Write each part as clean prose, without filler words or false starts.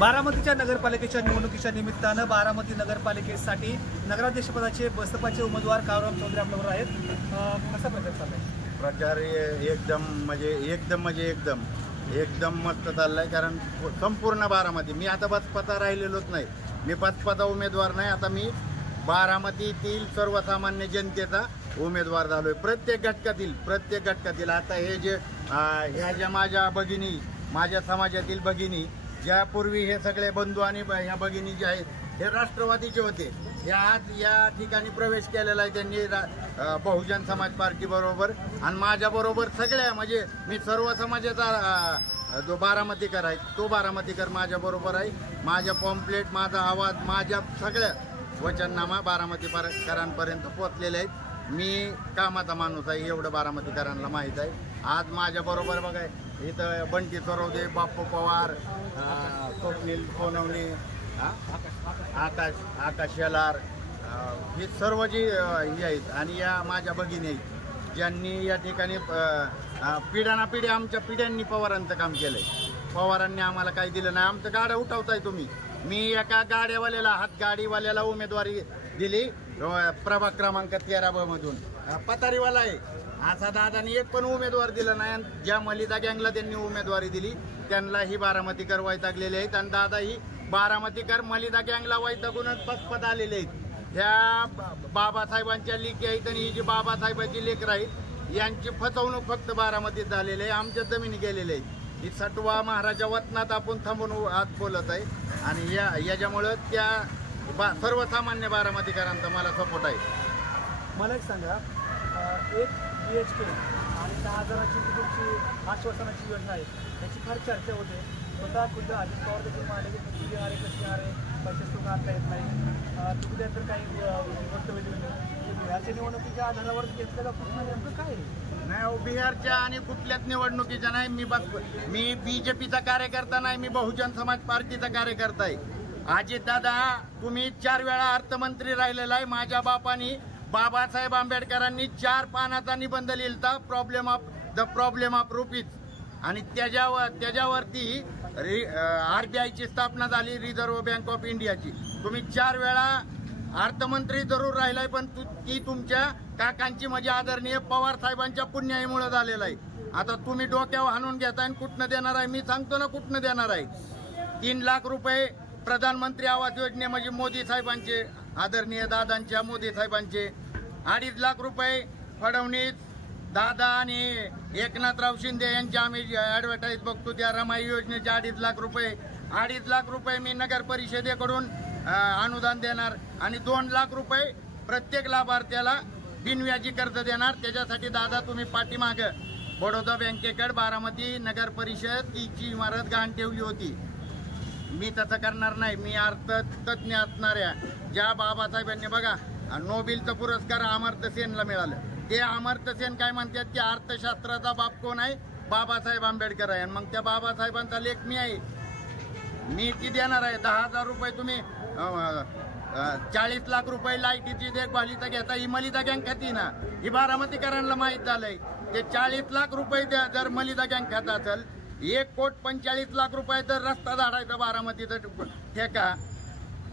बारामतीच्या नगरपालिकेच्या निवडणुकीच्या निमित्तानं बारामती नगरपालिकेसाठी नगराध्यक्षपदाचे बसपाचे उमेदवार काळूराम चौधरी आपल्याबरोबर आहेत. कसा प्रचार चाललाय? प्रचार एकदम मस्त चाललाय. कारण संपूर्ण बारामती, मी आता बसपाचा राहिलेलोच नाही, मी बसपाचा उमेदवार नाही, आता मी बारामतीतील सर्वसामान्य जनतेचा उमेदवार झालोय. प्रत्येक घटकातील आता हे जे ह्या ज्या माझ्या भगिनी, माझ्या समाजातील भगिनी, ज्यापूर्वी हे सगळे बंधू आणि ह्या भगिनी जे आहेत हे राष्ट्रवादीचे होते, हे आज या ठिकाणी प्रवेश केलेला आहे त्यांनी बहुजन समाज पार्टी बरोबर. आणि माझ्या बरोबर सगळ्या, म्हणजे मी सर्व समाजाचा जो बारामतीकर आहे तो बारामतीकर माझ्या बरोबर आहे. माझ्या पॉम्पलेट, माझा आवाज, माझ्या सगळ्या वचननामा बारामतीकरांपर्यंत पोहोचलेले आहेत. मी कामाचा माणूस आहे एवढं बारामतीकरांना माहीत आहे. आज माझ्या बरोबर बघा इथं बंटी चोरवदे, बाप्पू पवार, स्वप्नील सोनवणे, आकाश शेलार, हे सर्व जी हे आहेत. आणि या माझ्या भगिनी आहेत ज्यांनी या ठिकाणी पिढ्यानापिढी आमच्या पिढ्यांनी पवारांचं काम केलंय. पवारांनी आम्हाला काही दिलं नाही. आमचं गाड्या उठवताय तुम्ही. मी एका गाड्यावाल्याला, हातगाडीवाल्याला उमेदवारी दिली प्रभाग क्रमांक 13 मधून, पतारीवाला आहे. असा दादानी एक पण उमेदवार दिला नाही. ज्या मलिदा गँगला त्यांनी उमेदवारी दिली त्यांना ही बारामतीकर वैतागलेले आहेत. आणि दादा ही बारामतीकर मलिदा गँगला वैतागूनच पसपत आलेले आहेत. ह्या बाबासाहेबांच्या लेकी आहेत आणि ही जी बाबासाहेबांची लेकर आहेत यांची फसवणूक फक्त बारामतीत झालेली आहे. आमच्या जमिनी गेलेल्या आहेत. ही सटवा महाराजा वतनात आपण थांबून आज बोलत आहे. आणि याच्यामुळं त्या सर्वसामान्य बारामतीकरांचा मला सपोर्ट आहे. मला एक सांगा, एक BHK आणि 10,000ची तुमची आश्वासनाची योजना आहे, याची फार चर्चा होते. स्वतः खुद्द अजित पवार देखील म्हणाले की बिहार आहे, कशी आहे, पैसे सुद्धा आणता येत नाही. तुम्ही त्यानंतर काही वक्तव्य दिलं बिहारच्या निवडणुकीच्या आधारावर घेतलेलं प्रश्न नेमकं काय आहे? नाही, बिहारच्या आणि कुठल्याच निवडणुकीच्या नाही. मी BJPचा कार्यकर्ता नाही, मी बहुजन समाज पार्टीचा कार्यकर्ता आहे. अजितदादा, तुम्ही 4 वेळा अर्थमंत्री राहिलेला आहे. माझ्या बापानी, बाबासाहेब आंबेडकरांनी 4 पानाचा निबंध लिहिलता, द प्रॉब्लेम ऑफ रुपीज. आणि त्याच्यावरती RBIची स्थापना झाली, रिझर्व्ह बँक ऑफ इंडियाची. तुम्ही 4 वेळा अर्थमंत्री जरूर राहिलाय, पण ती तुमच्या काकांची, म्हणजे आदरणीय पवार साहेबांच्या पुण्याईमुळे झालेला आहे. आता तुम्ही डोक्यावर हाणून घेताय आणि कुठनं देणार आहे? मी सांगतो ना कुठनं देणार आहे. 3 लाख रुपये प्रधानमंत्री आवास योजने, म्हणजे मोदी साहेबांचे, आदरणीय दादांच्या, मोदी साहेबांचे. 2.5 लाख रुपये फडणवीस दादा आणि एकनाथराव शिंदे यांची आम्ही ऍडव्हर्टाईज बघतो त्या रमाई योजनेचे 2.5 लाख रुपये. 2.5 लाख रुपये मी नगर परिषदेकडून अनुदान देणार आणि 2 लाख रुपये प्रत्येक लाभार्थ्याला बिनव्याजी कर्ज देणार. त्याच्यासाठी दादा तुम्ही पाठीमाग बडोदा बँकेकडे बारामती नगर परिषद तिची इमारत गहाण ठेवली होती. मी तसं करणार नाही. मी अर्थतज्ञ असणाऱ्या ज्या बाबासाहेबांनी, बघा नोबेलचा पुरस्कार अमर्त्य सेनला मिळालं, ते अमर्त्य सेन काय म्हणतात की अर्थशास्त्राचा बाप कोण आहे? बाबासाहेब आंबेडकर आहे. मग त्या बाबासाहेबांचा लेख मी आहे. मी ती देणार आहे. 10,000 रुपये तुम्ही 40 लाख रुपये लाईटीची देखभालीचा घेता, ही मलिदा गँग खाती ना, ही बारामतीकरांना माहीत झालंय. ते 40 लाख रुपये जर मलिदा गँग खात असेल, 1,45,00,000 रुपये तर रस्ता झाडायचा बारामतीचा ठेका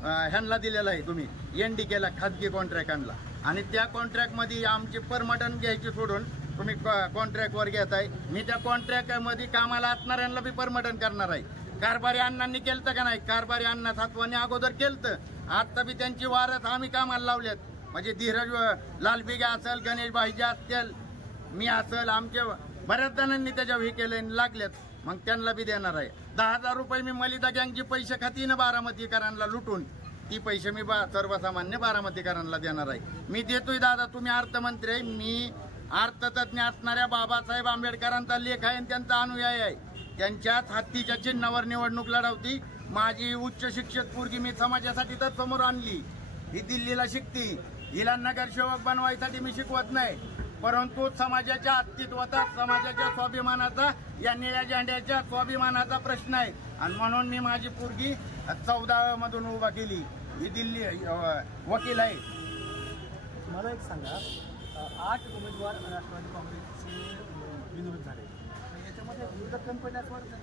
ह्यांना दिलेला आहे. तुम्ही NDKला, खाजगी कॉन्ट्रॅक्टांना. आणि त्या कॉन्ट्रॅक्टमध्ये आमची परमटन घ्यायची सोडून तुम्ही कॉन्ट्रॅक्टवर घेताय. मी त्या कॉन्ट्रॅक्टमध्ये कामाला असणाऱ्यांना बी परमटन करणार आहे. कारभारी अण्णांनी केलं का नाही? कारभारी अण्णा सातवानी अगोदर केलं. आता बी त्यांची वारस आम्ही कामाला लावल्यात. म्हणजे धीरज लालबिगा असेल, गणेश भाईजी असतील, मी असेल, आमच्या बऱ्याच जणांनी त्याच्यावर हे केलं लागल्यात. मग त्यांना बी देणार आहे. 10,000 रुपये मी मलिदा गँगची पैसे खाती ना बारामतीकरांना लुटून, ती पैसे मी सर्वसामान्य बारामतीकरांना देणार आहे. मी देतोय दादा. तुम्ही अर्थमंत्री आहे, मी अर्थतज्ञ असणाऱ्या बाबासाहेब आंबेडकरांचा लेख आहे आणि त्यांचा अनुयायी आहे. त्यांच्याच हत्तीच्या चिन्हावर निवडणूक लढवती. माझी उच्च शिक्षित पोरगी मी समाजासाठी तर समोर आणली. ही दिल्लीला शिकती. हिला नगरसेवक बनवायसाठी मी शिकवत नाही, परंतु समाजाच्या अस्तित्वाचा, समाजाच्या स्वाभिमानाचा, या निळ्या झेंड्याच्या स्वाभिमानाचा प्रश्न आहे. आणि म्हणून मी माझी पोरगी 14 मधून उभा केली. ही दिल्ली वकील आहे. मला एक सांगा, 8 उमेदवार राष्ट्रवादी काँग्रेसचे विरोध झाले, याच्यामध्ये विरोधक कंपन्याच वाढतात.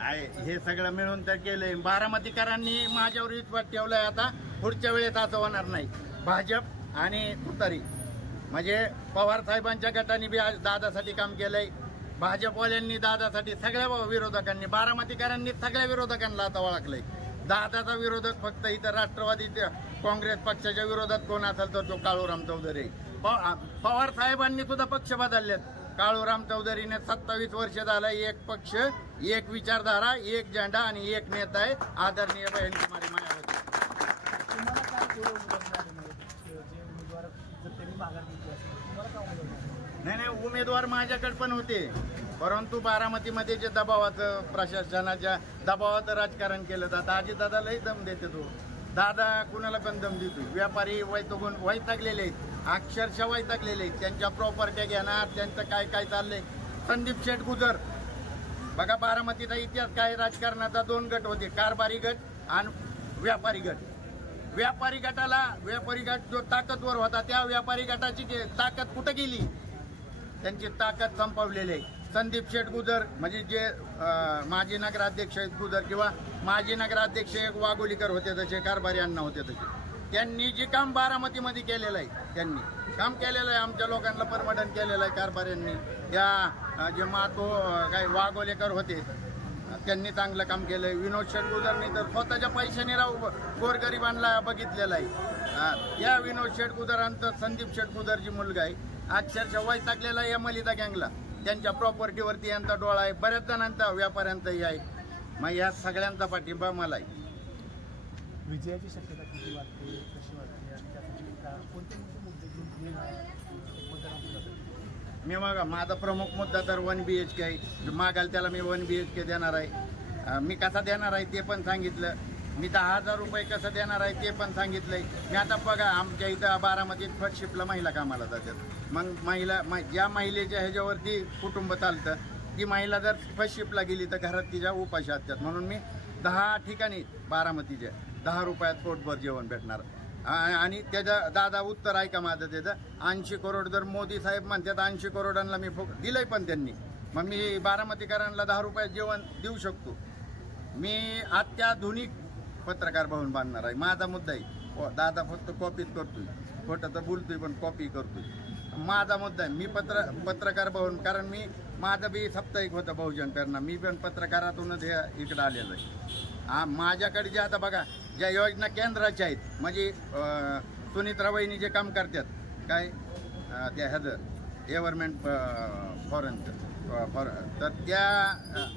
आहे हे सगळं मिळून तर केलंय. बारामतीकरांनी माझ्यावर विश्वास ठेवलाय. आता पुढच्या वेळेस असं होणार नाही. भाजप आणि तुतारी म्हणजे पवार साहेबांच्या गटाने बी आज दादासाठी काम केलंय. भाजपवाल्यांनी दादासाठी, सगळ्या विरोधकांनी, बारामतीकरांनी सगळ्या विरोधकांना आता ओळखलंय. दादाचा विरोधक फक्त इथं राष्ट्रवादी काँग्रेस पक्षाच्या विरोधात कोण असेल तर तो काळूराम चौधरी. पवार साहेबांनी सुद्धा पक्ष बदललेत. काळूराम चौधरीने 27 वर्ष झालं एक पक्ष, एक विचारधारा, एक झेंडा आणि एक नेता आहे, आदरणीय बहिणकुमारी मायावती. तुम्हाला काय जे उमेदवार जर त्यांनी माघार घेतली असेल, तुम्हाला काय उमेदवार? नाही, उमेदवार माझ्याकडे पण होते, परंतु बारामतीमध्ये जे दबावाचं, प्रशासनाच्या दबावाचं राजकारण केलं जातं. अजितदादा लई दम देते. तो दादा कुणाला पण दम देतो. व्यापारी वैतागलेले आहेत, अक्षरशः वैतागलेले आहेत. त्यांच्या प्रॉपर्ट्या घेणार, त्यांचं काय काय चाललंय. संदीप शेठ गुजर बघा, बारामतीचा इतिहास काय, राजकारणाचा 2 गट होते, कारभारी गट आणि व्यापारी गट. व्यापारी गट जो ताकदवर होता, त्या व्यापारी गटाची ताकद कुठं गेली? त्यांची ताकद संपवलेली आहे. संदीप शेठ गुजर म्हणजे जे माजी नगराध्यक्ष आहेत गुजर, किंवा माजी नगराध्यक्ष एक वाघोलीकर होते तसे, कारभारी अण्णा होते तसे, त्यांनी जे काम बारामतीमध्ये केलेलं आहे, त्यांनी काम केलेलं आहे. आमच्या लोकांना परमडन केलेलं आहे कारभाऱ्यांनी. या जे मातो काय वाघोलेकर होते त्यांनी चांगलं काम केलंय. विनोद शेठ गुजरनी तर स्वतःच्या पैशाने गोरगरिबांना बघितलेलं आहे. या विनोद शेठ गुजरांचं संदीप शेठ गुजर जी मुलगा आहे, अक्षरशः वैतागलेला आहे या मलिदा गँगला. त्यांच्या प्रॉपर्टीवरती यांचा डोळा आहे, बऱ्याच जणांचा, व्यापाऱ्यांचाही आहे. मग या सगळ्यांचा पाठिंबा मला आहे. विजयाची शक्यता किती वाटते, कशी वाटते, आणि त्यासाठी कोणते मुद्दे घेऊन मी माझा प्रमुख मुद्दा तर 1 BHK आहे. मागाल त्याला मी 1 BHK देणार आहे. मी कसा देणार आहे ते पण सांगितलं. मी 10,000 रुपये कसं देणार आहे ते पण सांगितलंय. मी आता बघा, आमच्या इथं बारामतीत फर्स्ट शिफ्टला महिला कामाला जातात. मग ज्या महिलेच्या ह्याच्यावरती कुटुंब चालतं, ती महिला जर फर्स्ट शिफ्टला गेली तर घरात तिच्या उपाशी असतात. म्हणून मी 10 ठिकाणी बारामतीच्या 10 रुपयात पोटभर जेवण भेटणार. आणि त्याचं दादा उत्तर आहे का माझं, त्याचं 80 करोड जर मोदी साहेब म्हणतात 80 करोडांना मी दिलंय पण त्यांनी, मग मी बारामतीकरांना 10 रुपयात जेवण देऊ शकतो. मी अत्याधुनिक पत्रकार भवन बांधणार आहे. माझा मुद्दा आहे. दादा फक्त कॉपीच करतोय, खोटं तर बोलतोय पण कॉपी करतोय. माझा मुद्दा आहे. मी पत्रकार भवन, कारण मी माझं बी साप्ताहिक होतं बहुजन प्रेरणा, मी पण पत्रकारातूनच इकडं आलेलो आहे. माझ्याकडे जे आता बघा, ज्या योजना केंद्राच्या आहेत, म्हणजे सुनीत्रा वहिनी जे काम करतात काय त्या गव्हर्नमेंट फॉरेनचं, तर त्या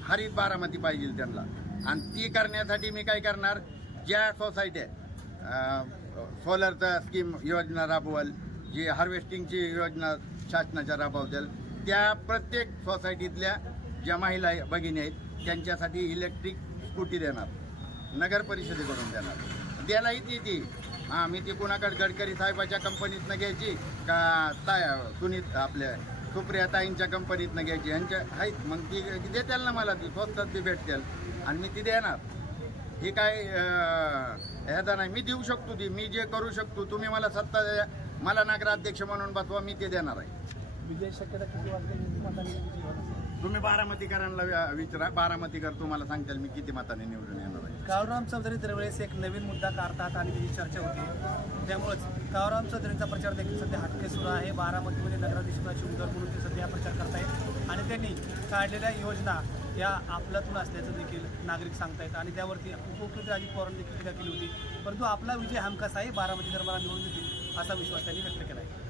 हरित बारामती पाहिजे त्यांना. आणि ती करण्यासाठी मी काय करणार, ज्या सोसायट्या सोलरचा स्कीम योजना राबवाल, जी हार्वेस्टिंगची योजना शासनाच्या राबवतील, त्या प्रत्येक सोसायटीतल्या ज्या महिला भगिनी आहेत त्यांच्यासाठी इलेक्ट्रिक स्कूटी देणार, नगर परिषदेकडून देणार. द्यायलाही ती मी ती कुणाकडे गडकरी साहेबाच्या कंपनीतनं घ्यायची का आपल्या सुप्रिया ताईंच्या कंपनीतनं घ्यायची, यांच्या आहेत, मग ती देतील ना मला, ती स्वस्तात ती भेटतील आणि मी ती देणार. ही काय ह्याचा नाही, मी देऊ शकतो ती, मी जे करू शकतो. तुम्ही मला सत्ता द्या, मला नगराध्यक्ष म्हणून बसवा, मी ते देणार आहे. विजय शक्यता किती वाटते? तुम्ही बारामतीकरांना विचारा, बारामतीकर तुम्हाला सांगतील मी किती मताने निवडून येणार आहे. काळूराम चौधरी दरवेळेस एक नवीन मुद्दा काढतात आणि त्याची चर्चा होती. त्यामुळेच काळूराम चौधरीचा प्रचार देखील सध्या हटके सुरू आहे. बारामतीमध्ये नगराध्यक्षाची उमेदवार म्हणून ते सध्या प्रचार करतायत आणि त्यांनी काढलेल्या योजना या आपल्यातून असल्याचं देखील नागरिक सांगतायत आणि त्यावरती उपमुख्यमंत्री अजित पवारांनी देखील टीका केली होती. परंतु आपला विजय हमखास आहे, बारामतीकर मला निवडून देतील असा विश्वास त्यांनी व्यक्त केला आहे.